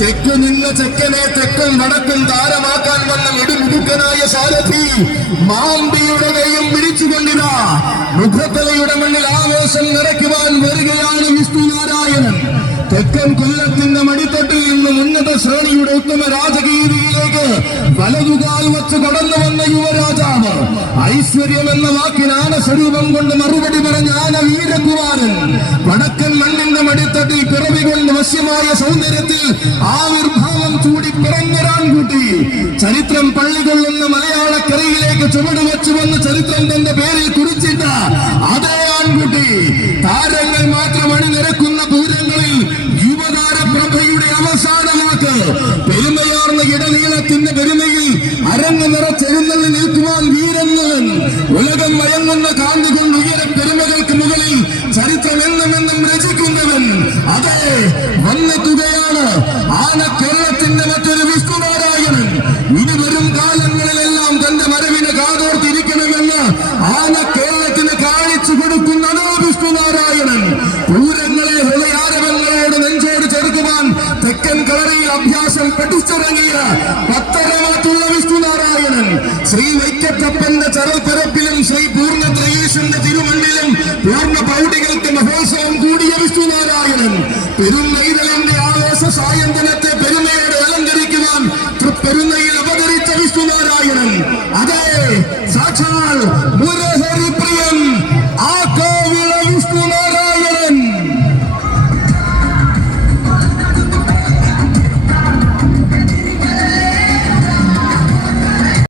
തെക്കു നിന്ന ചെക്കനെ തെക്കും വടക്കും താരമാക്കാൻ വന്ന മിടുമിടുക്കനായ സാരഥി. മാമ്പിയുടെ കൈയും പിടിച്ചുകൊണ്ടിതാ. മുഖത്തലയുടെ മണ്ണിൽ ആവേശം നിറയ്ക്കുവാൻ വരികയാണ് വിഷ്ണു നാരായണൻ. തെക്കൻ കൊല്ലത്തിന്റെ മടിത്തട്ടിൽ നിന്നും ഉന്നത ശ്രേണിയുടെ ഉത്തമ രാജകീയതയിലേക്ക് വലതുകാൽ വച്ച് കടന്നു വന്ന യുവരാജാവ്. ഐശ്വര്യം എന്ന വാക്കിനാന സ്വരൂപം കൊണ്ട് മറുപടി പറഞ്ഞ ആന വീരകുമാരൻ വടക്കൻ മണ്ണിന്റെ പിറവികളിൽ വശ്യമായ സൗന്ദര്യത്തിൽ ആവിർഭാവം ചൂടി പിറന്നൊരാൻ കൂട്ടി ചരിത്രം പള്ളികൊള്ളുന്ന മലയാളക്കരയിലേക്ക് ചുവട് വെച്ചു വന്ന് ചരിത്രം തന്റെ പേരിൽ കുറിച്ചിട്ട അതേ ആൺകുട്ടി. താരങ്ങൾ മാത്രം അണിനിരക്കുന്ന പൂരങ്ങളിൽ യുവതാര പ്രഭയുടെ അവസാന വാക്ക് പെരുമയാർന്ന ഇടനീളത്തിന്റെ പെരുമയിൽ അരങ്ങ് നിറച്ചെഴുന്നള്ളി നിൽക്കുവാൻ വീരങ്ങൾ ഉലകം മയങ്ങുന്ന കാന്തി കൊണ്ട് ഉയര പെരുമകൾക്ക് മുകളിൽ ചരിത്രം എന്നും എന്നും രചിക്കുന്നവൻ അതെ വന്നെത്തുകയാണ്. ആന കേരളത്തിന്റെ മറ്റൊരു വിഷ്ണുനാരായണൻ ഇനി വരും കാലങ്ങളിലെല്ലാം തന്റെ വരവിന് കാതോർത്തിരിക്കണമെന്ന് ആന കേരളത്തിന് കാണിച്ചു കൊടുക്കുന്നതോ വിഷ്ണുനാരായണൻ പൂരങ്ങളെ ഹൃദയാരവങ്ങളോട് നെഞ്ചോട് ചേർക്കുവാൻ തെക്കൻ കളറിയിൽ അഭ്യാസം പഠിച്ചിറങ്ങിയ പത്തരമാറ്റുള്ള വിഷ്ണുനാരായണൻ ശ്രീ വൈക്കത്തപ്പന്റെ ചരൽപ്പരപ്പിലും ശ്രീ പൂർണ ത്രയീശന്റെ പെരുന്നൈതലിന്റെ ആവേശ സായന്തനത്തെ പെരുമയോടെ അലങ്കരിക്കുവാൻ പെരുന്നയിൽ അവതരിച്ച വിഷ്ണുനാരായണൻ അതെ സാക്ഷാൽ മുരഹ